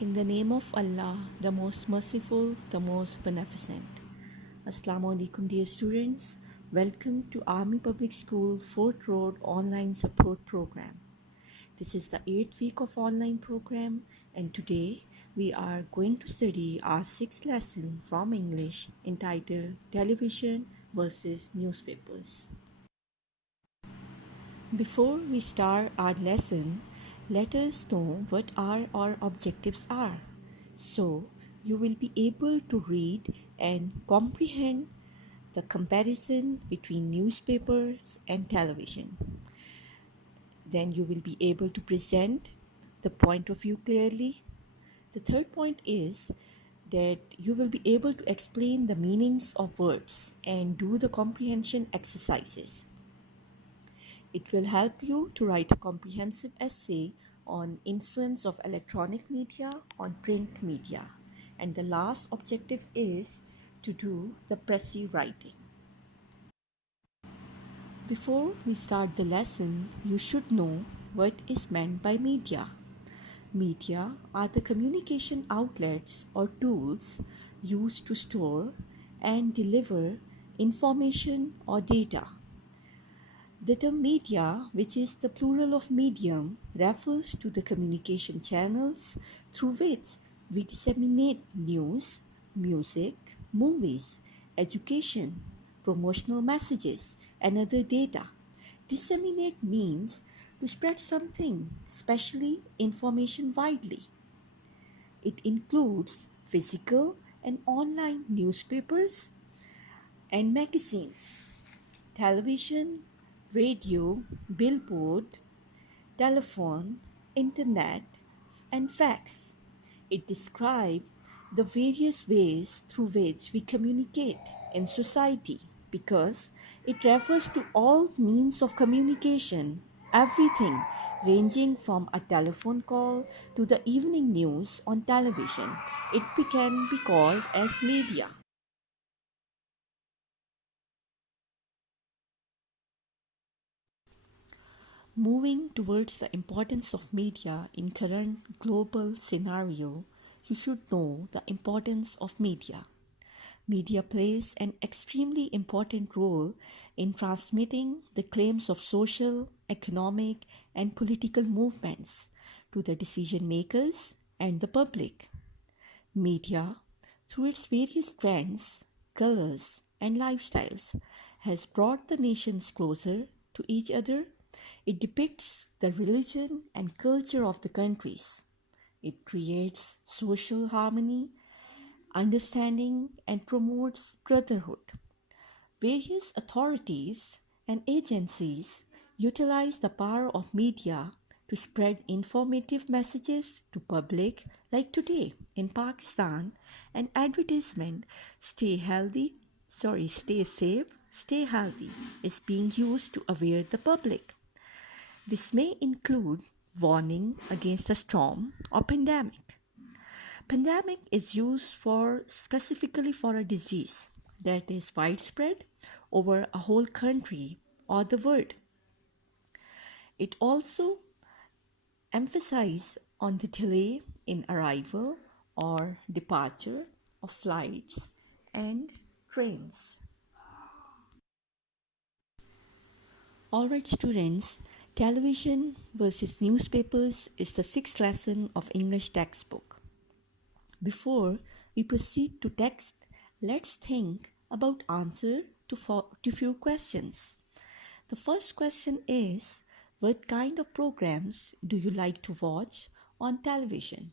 In the name of Allah, the most merciful, the most beneficent. Assalamu alaikum, dear students. Welcome to Army Public School Fort Road Online Support Programme. This is the 8th week of online program, and today we are going to study our 6th lesson from English entitled Television versus Newspapers. Before we start our lesson, let us know what our objectives are. So you will be able to read and comprehend the comparison between newspapers and television. Then you will be able to present the point of view clearly. The third point is that you will be able to explain the meanings of words and do the comprehension exercises. It will help you to write a comprehensive essay on influence of electronic media on print media. And the last objective is to do the précis writing. Before we start the lesson, you should know what is meant by media. Media are the communication outlets or tools used to store and deliver information or data. The term media, which is the plural of medium, refers to the communication channels through which we disseminate news, music, movies, education, promotional messages, and other data. Disseminate means to spread something, especially information widely. It includes physical and online newspapers and magazines, television, radio, billboard, telephone, internet, and fax. It describes the various ways through which we communicate in society because it refers to all means of communication, everything ranging from a telephone call to the evening news on television. It can be called as media. Moving towards the importance of media in current global scenario, you should know the importance of media. Media plays an extremely important role in transmitting the claims of social, economic, and political movements to the decision makers and the public. Media, through its various trends, colors, and lifestyles, has brought the nations closer to each other. It depicts the religion and culture of the countries. It creates social harmony, understanding, and promotes brotherhood. Various authorities and agencies utilize the power of media to spread informative messages to public, like today in Pakistan, an advertisement stay safe, stay healthy is being used to aware the public. This may include warning against a storm or pandemic. Pandemic is used specifically for a disease that is widespread over a whole country or the world. It also emphasizes on the delay in arrival or departure of flights and trains. Alright students, television versus newspapers is the 6th lesson of English textbook. Before we proceed to text, let's think about answer to few questions. The first question is, what kind of programs do you like to watch on television?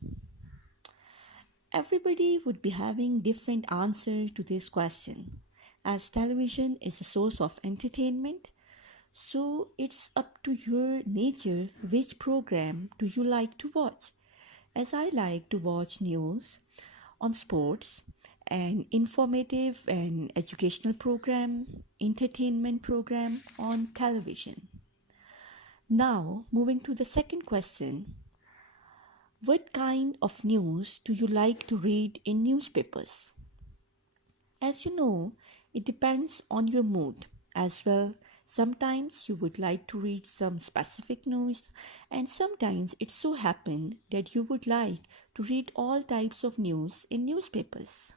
Everybody would be having different answer to this question, as television is a source of entertainment. So it's up to your nature which program do you like to watch. As I like to watch news on sports and informative and educational program, entertainment program on television. Now moving to the second question. What kind of news do you like to read in newspapers? As you know, it depends on your mood as well Sometimes you would like to read some specific news, and sometimes it so happened that you would like to read all types of news in newspapers.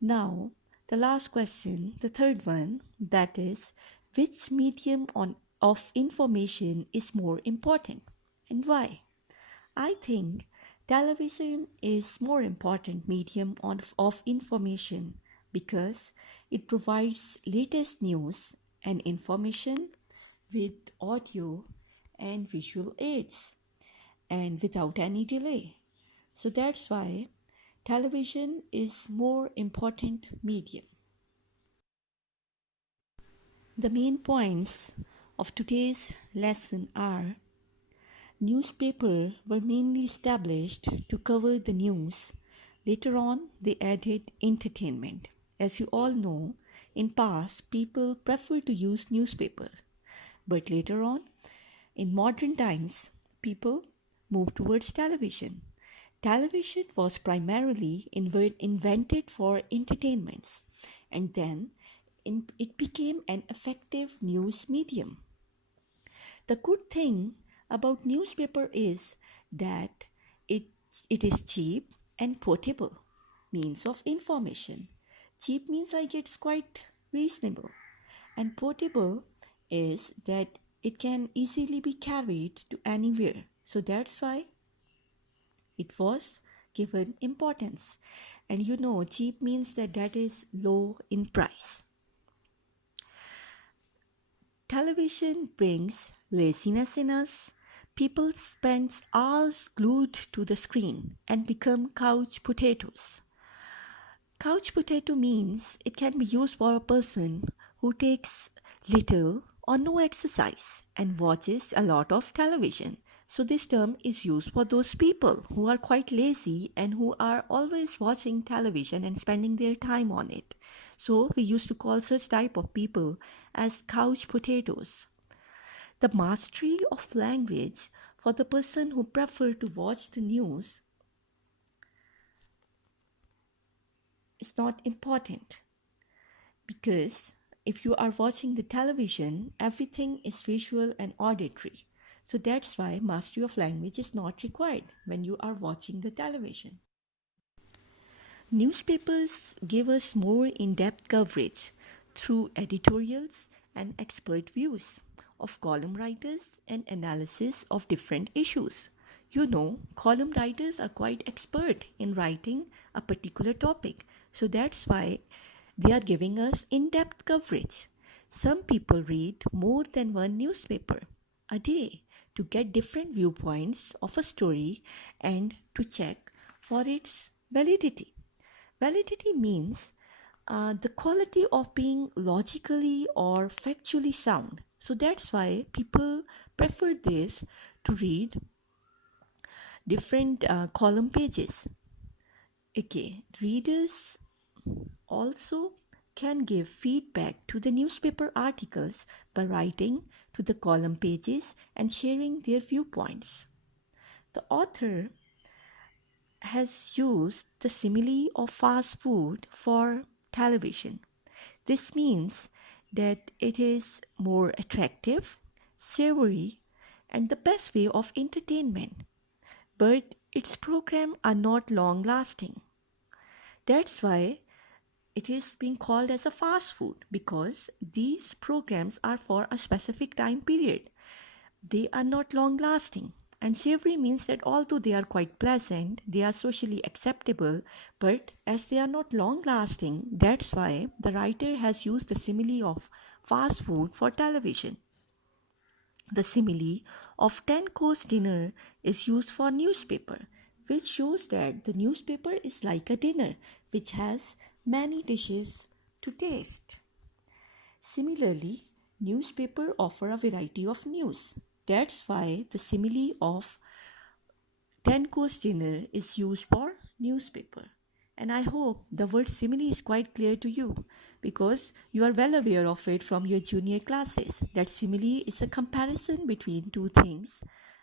Now, the last question, the third one, that is, which of information is more important and why? I think television is more important of information because it provides latest news and information with audio and visual aids and without any delay. So that's why television is more important medium. The main points of today's lesson are: newspapers were mainly established to cover the news. Later on, they added entertainment. As you all know, in past, people preferred to use newspapers. But later on, in modern times, people moved towards television. Television was primarily invented for entertainments, and then it became an effective news medium. The good thing about newspaper is that it, it is cheap and portable means of information. Cheap means it's quite reasonable, and portable is that it can easily be carried to anywhere. So that's why it was given importance. And cheap means that is low in price. Television brings laziness in us. People spend hours glued to the screen and become couch potatoes. Couch potato means it can be used for a person who takes little or no exercise and watches a lot of television. So this term is used for those people who are quite lazy and who are always watching television and spending their time on it. So we used to call such type of people as couch potatoes. The mastery of language for the person who prefer to watch the news is not important, because if you are watching the television, everything is visual and auditory. So that's why mastery of language is not required when you are watching the television. Newspapers give us more in-depth coverage through editorials and expert views of column writers and analysis of different issues. Column writers are quite expert in writing a particular topic. So that's why they are giving us in-depth coverage. Some people read more than one newspaper a day to get different viewpoints of a story and to check for its validity. Validity means the quality of being logically or factually sound. So that's why people prefer this to read different column pages. Okay, readers also can give feedback to the newspaper articles by writing to the column pages and sharing their viewpoints. The author has used the simile of fast food for television. This means that it is more attractive, savory, and the best way of entertainment. But its programs are not long lasting. That's why it is being called as a fast food, because these programs are for a specific time period. They are not long lasting. And savory means that although they are quite pleasant, they are socially acceptable, but as they are not long lasting, that's why the writer has used the simile of fast food for television. The simile of 10-course dinner is used for newspaper, which shows that the newspaper is like a dinner which has many dishes to taste. Similarly, newspaper offer a variety of news. That's why the simile of 10-course dinner is used for newspaper. And I hope the word simile is quite clear to you, because you are well aware of it from your junior classes. That simile is a comparison between two things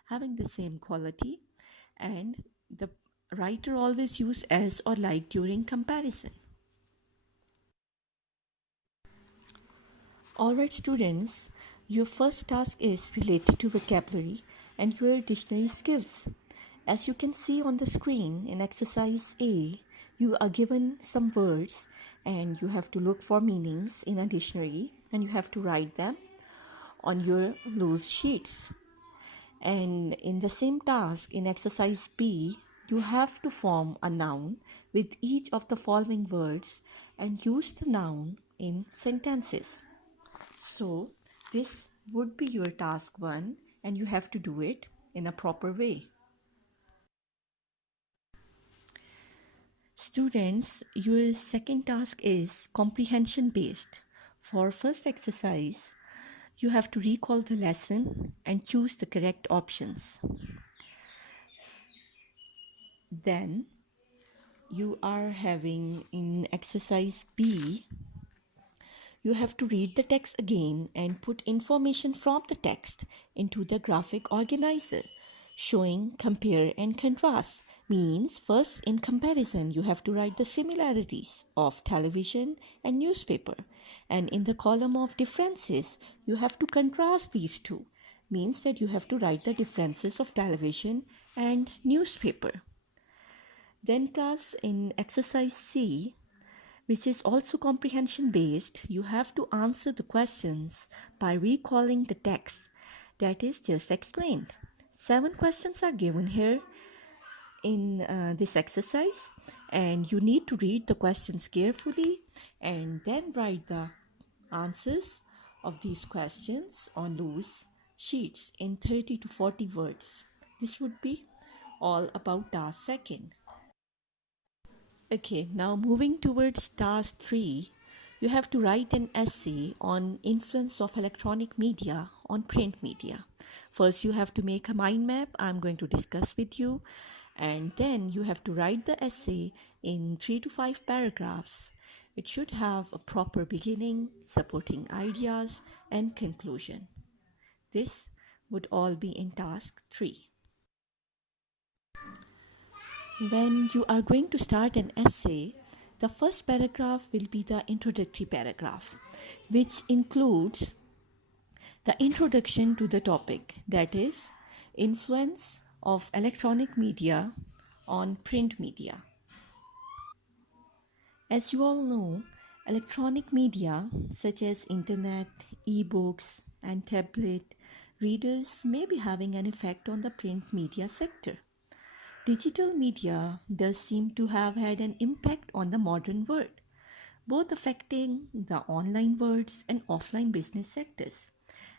having the same quality, and the writer always use as or like during comparison. Alright students, your first task is related to vocabulary and your dictionary skills. As you can see on the screen in exercise A, you are given some words and you have to look for meanings in a dictionary and you have to write them on your loose sheets. And in the same task in exercise B, you have to form a noun with each of the following words and use the noun in sentences. So this would be your task 1 and you have to do it in a proper way. Students, your second task is comprehension based. For first exercise, you have to recall the lesson and choose the correct options. Then you are having in exercise B, you have to read the text again and put information from the text into the graphic organizer, showing compare and contrast. Means first in comparison, you have to write the similarities of television and newspaper. And in the column of differences, you have to contrast these two. Means that you have to write the differences of television and newspaper. Then task in exercise C, which is also comprehension based, you have to answer the questions by recalling the text that is just explained. 7 questions are given here in this exercise and you need to read the questions carefully and then write the answers of these questions on loose sheets in 30 to 40 words. This would be all about task second. Okay, now moving towards task 3, you have to write an essay on influence of electronic media on print media. First, you have to make a mind map I'm going to discuss with you, and then you have to write the essay in 3 to 5 paragraphs. It should have a proper beginning, supporting ideas, and conclusion. This would all be in task 3. When you are going to start an essay, the first paragraph will be the introductory paragraph, which includes the introduction to the topic, that is, influence of electronic media on print media. As you all know, electronic media such as internet, e-books, and tablet readers may be having an effect on the print media sector. Digital media does seem to have had an impact on the modern world, both affecting the online worlds and offline business sectors,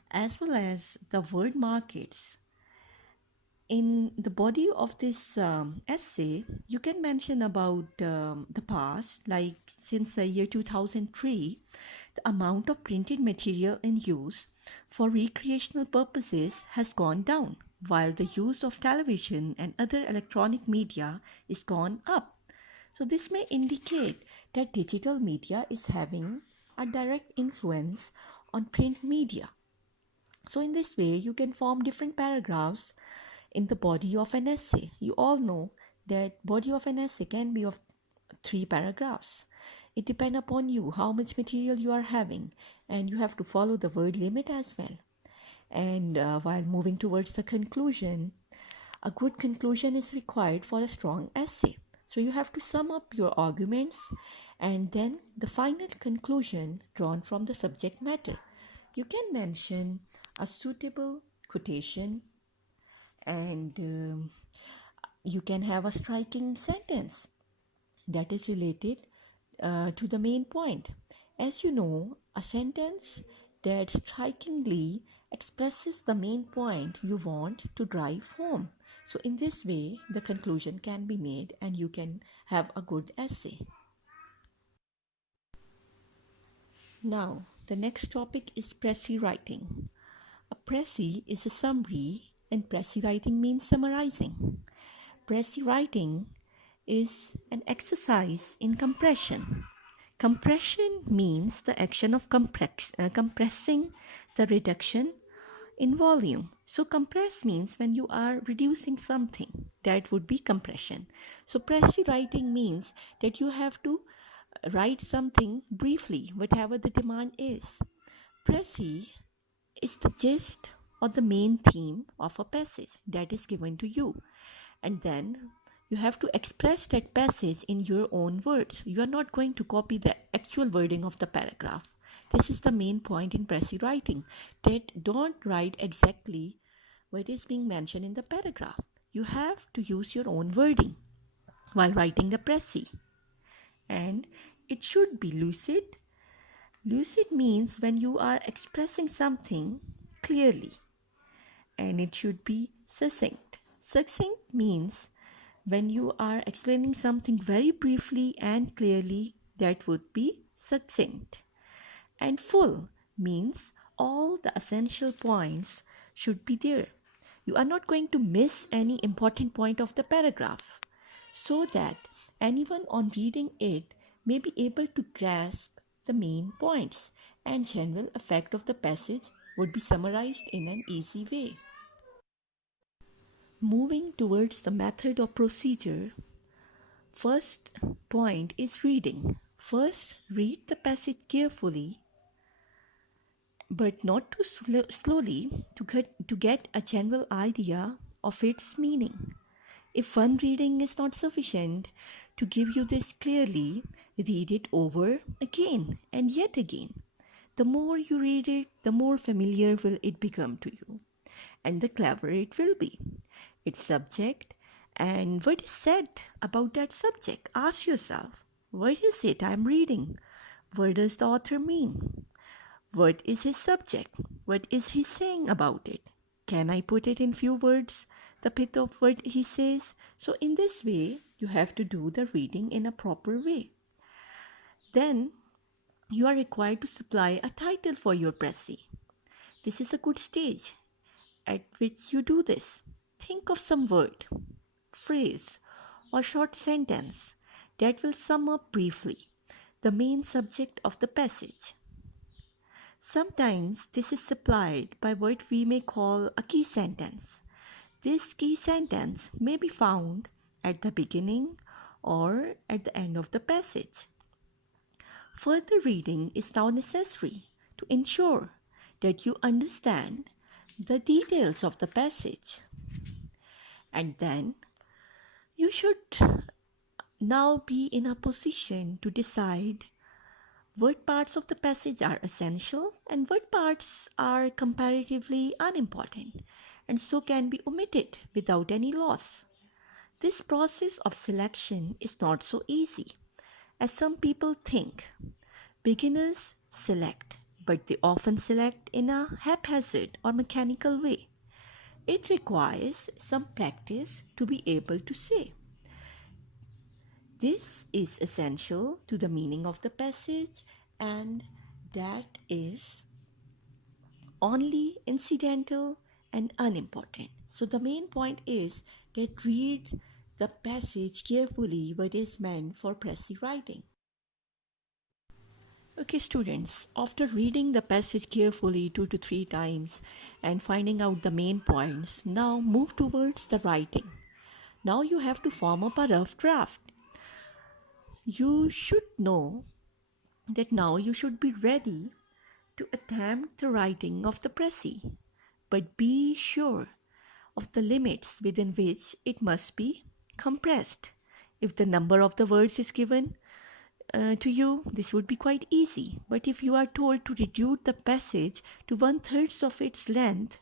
as well as the world markets. In the body of this essay, you can mention about the past, like since the year 2003, the amount of printed material in use for recreational purposes has gone down, while the use of television and other electronic media is gone up. So this may indicate that digital media is having a direct influence on print media. So in this way, you can form different paragraphs in the body of an essay. You all know that body of an essay can be of 3 paragraphs. It depends upon you how much material you are having, and you have to follow the word limit as well. And while moving towards the conclusion, a good conclusion is required for a strong essay. So you have to sum up your arguments and then the final conclusion drawn from the subject matter. You can mention a suitable quotation and you can have a striking sentence that is related to the main point. As you know, a sentence that strikingly expresses the main point you want to drive home. So in this way, the conclusion can be made and you can have a good essay. Now, the next topic is précis writing. A précis is a summary and précis writing means summarizing. Précis writing is an exercise in compression. Compression means the action of compressing the reduction in volume. So compress means when you are reducing something, that would be compression. So précis writing means that you have to write something briefly, whatever the demand is. Précis is the gist or the main theme of a passage that is given to you, and then you have to express that passage in your own words. You are not going to copy the actual wording of the paragraph. This is the main point in précis writing, that don't write exactly what is being mentioned in the paragraph. You have to use your own wording while writing the précis, and it should be lucid. Lucid means when you are expressing something clearly, and it should be succinct. Succinct means when you are explaining something very briefly and clearly, that would be succinct. And full means all the essential points should be there. You are not going to miss any important point of the paragraph, so that anyone on reading it may be able to grasp the main points, and general effect of the passage would be summarized in an easy way. Moving towards the method or procedure, first point is reading. First, read the passage carefully, but not too slowly, to get a general idea of its meaning. If one reading is not sufficient to give you this clearly, read it over again and yet again. The more you read it, the more familiar will it become to you, and the cleverer it will be. Its subject and what is said about that subject. Ask yourself, what is it I am reading? What does the author mean? What is his subject? What is he saying about it? Can I put it in few words, the pith of what he says? So in this way, you have to do the reading in a proper way. Then you are required to supply a title for your précis. This is a good stage at which you do this. Think of some word, phrase, or short sentence that will sum up briefly the main subject of the passage. Sometimes this is supplied by what we may call a key sentence. This key sentence may be found at the beginning or at the end of the passage. Further reading is now necessary to ensure that you understand the details of the passage. And then you should now be in a position to decide what parts of the passage are essential and what parts are comparatively unimportant, and so can be omitted without any loss. This process of selection is not so easy as some people think. Beginners select, but they often select in a haphazard or mechanical way. It requires some practice to be able to say. This is essential to the meaning of the passage, and that is only incidental and unimportant. So the main point is that read the passage carefully what is meant for précis writing. Okay students, after reading the passage carefully 2 to 3 times and finding out the main points, now move towards the writing. Now you have to form up a rough draft. You should know that now you should be ready to attempt the writing of the précis, but be sure of the limits within which it must be compressed. If the number of the words is given to you, this would be quite easy. But if you are told to reduce the passage to 1/3 of its length,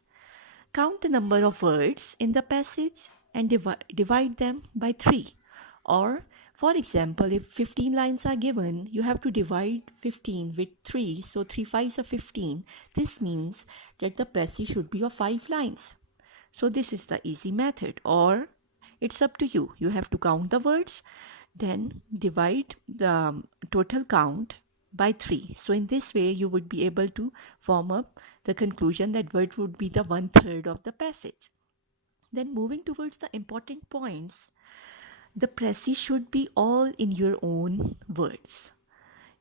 count the number of words in the passage and divide them by 3. Or, for example, if 15 lines are given, you have to divide 15 with 3, so 3 5s are 15. This means that the précis should be of 5 lines. So this is the easy method, or it's up to you. You have to count the words, then divide the total count by 3. So in this way, you would be able to form up the conclusion that word would be the 1/3 of the passage. Then moving towards the important points, the précis should be all in your own words.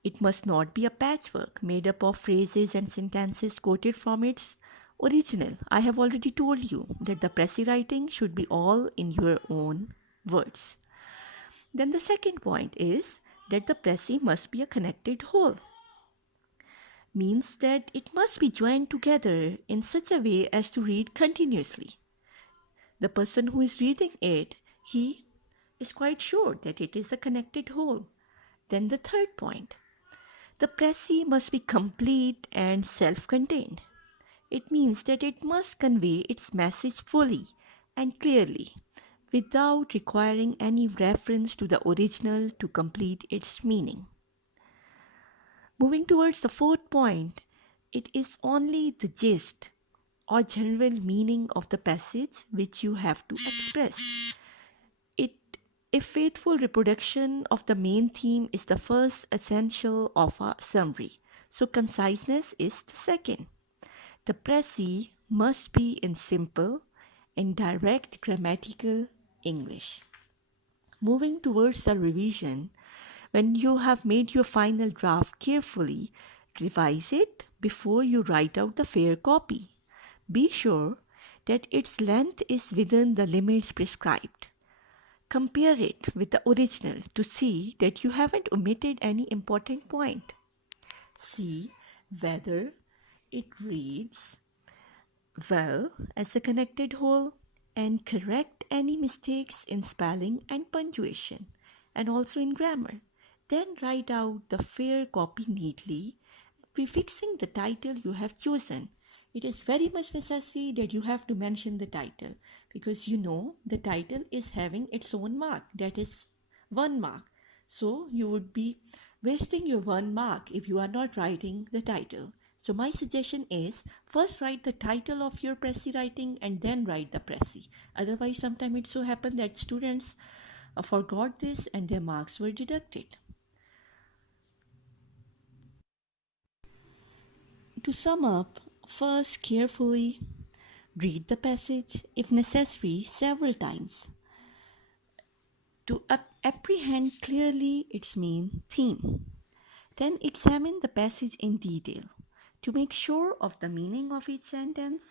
It must not be a patchwork made up of phrases and sentences quoted from its original. I have already told you that the précis writing should be all in your own words. Then the second point is that the précis must be a connected whole. means that it must be joined together in such a way as to read continuously. The person who is reading it, he is quite sure that it is a connected whole. Then the third point, the précis must be complete and self-contained. It means that it must convey its message fully and clearly without requiring any reference to the original to complete its meaning. Moving towards the fourth point, it is only the gist or general meaning of the passage which you have to express. A faithful reproduction of the main theme is the first essential of a summary, so conciseness is the second. The précis must be in simple and direct grammatical English. Moving towards the revision, when you have made your final draft carefully, revise it before you write out the fair copy. Be sure that its length is within the limits prescribed. Compare it with the original to see that you haven't omitted any important point. See whether it reads well as a connected whole and correct any mistakes in spelling and punctuation and also in grammar. Then write out the fair copy neatly, prefixing the title you have chosen. It is very much necessary that you have to mention the title because you know the title is having its own mark, that is 1 mark. So you would be wasting your 1 mark if you are not writing the title. So my suggestion is first write the title of your précis writing and then write the précis. Otherwise sometimes it so happens that students forgot this and their marks were deducted. To sum up, first carefully read the passage, if necessary, several times to apprehend clearly its main theme. Then examine the passage in detail to make sure of the meaning of each sentence,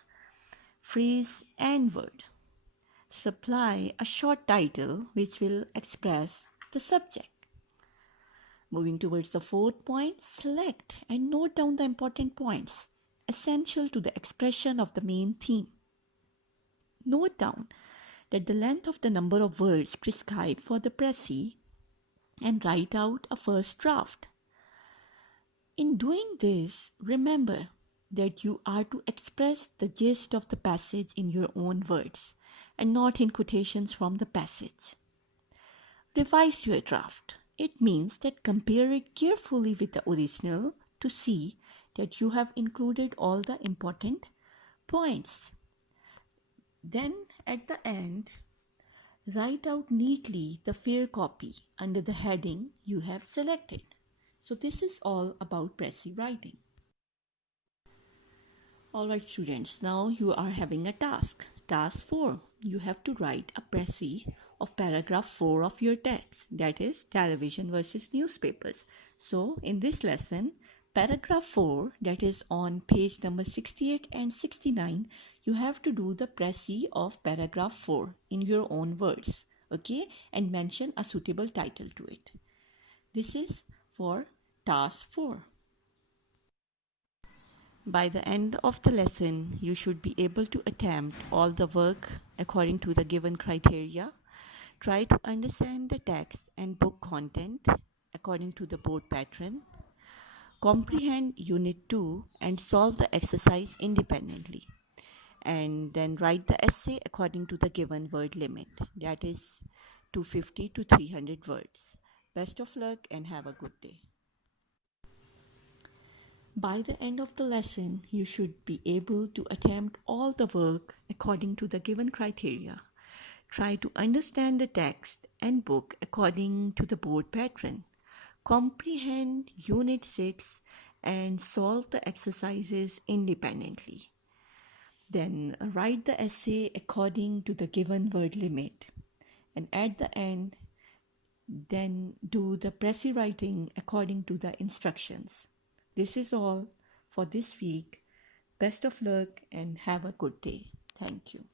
phrase, and word. Supply a short title which will express the subject. Moving towards the fourth point, select and note down the important points essential to the expression of the main theme. Note down that the length of the number of words prescribed for the précis and write out a first draft. In doing this, remember that you are to express the gist of the passage in your own words and not in quotations from the passage. Revise your draft. It means that compare it carefully with the original to see that you have included all the important points. Then at the end, write out neatly the fair copy under the heading you have selected. So this is all about précis writing. Alright students, now you are having a task. Task 4. You have to write a précis of paragraph 4 of your text, that is television versus newspapers. So in this lesson, paragraph 4, that is on page number 68 and 69, you have to do the précis of paragraph 4 in your own words, okay, and mention a suitable title to it. This is for task 4. By the end of the lesson, you should be able to attempt all the work according to the given criteria. Try to understand the text and book content according to the board pattern. Comprehend Unit 2 and solve the exercise independently. And then write the essay according to the given word limit, that is 250 to 300 words. Best of luck and have a good day. By the end of the lesson, you should be able to attempt all the work according to the given criteria. Try to understand the text and book according to the board pattern. Comprehend Unit 6 and solve the exercises independently. Then write the essay according to the given word limit. And at the end, then do the précis writing according to the instructions. This is all for this week. Best of luck and have a good day. Thank you.